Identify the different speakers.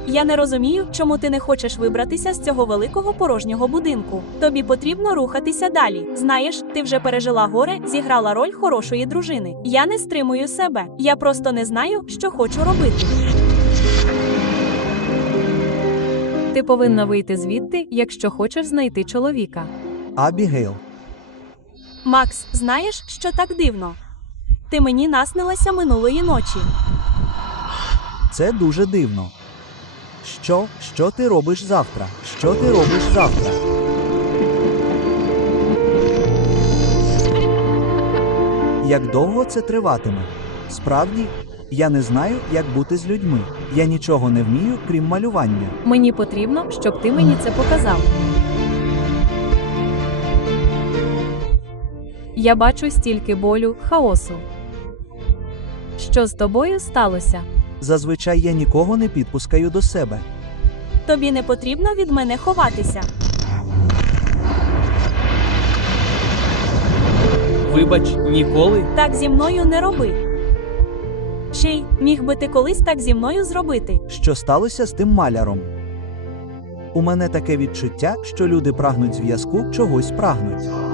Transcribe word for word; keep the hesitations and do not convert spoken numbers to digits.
Speaker 1: Я не розумію, чому ти не хочеш вибратися з цього великого порожнього будинку. Тобі потрібно рухатися далі. Знаєш, ти вже пережила горе, зіграла роль хорошої дружини. Я не стримую себе. Я просто не знаю, що хочу робити.
Speaker 2: Ти повинна вийти звідти, якщо хочеш знайти чоловіка.
Speaker 3: Абігейл.
Speaker 1: Макс, знаєш, що так дивно? Ти мені наснилася минулої ночі.
Speaker 3: Це дуже дивно. Що? Що ти робиш завтра? Що ти робиш завтра? Як довго це триватиме? Справді, я не знаю, як бути з людьми. Я нічого не вмію, крім малювання.
Speaker 2: Мені потрібно, щоб ти мені це показав. Я бачу стільки болю, хаосу. Що з тобою сталося?
Speaker 3: Зазвичай я нікого не підпускаю до себе.
Speaker 1: Тобі не потрібно від мене ховатися.
Speaker 4: Вибач, ніколи.
Speaker 1: Так зі мною не роби. Ще й, міг би ти колись так зі мною зробити.
Speaker 3: Що сталося з тим маляром? У мене таке відчуття, що люди прагнуть зв'язку, чогось прагнуть.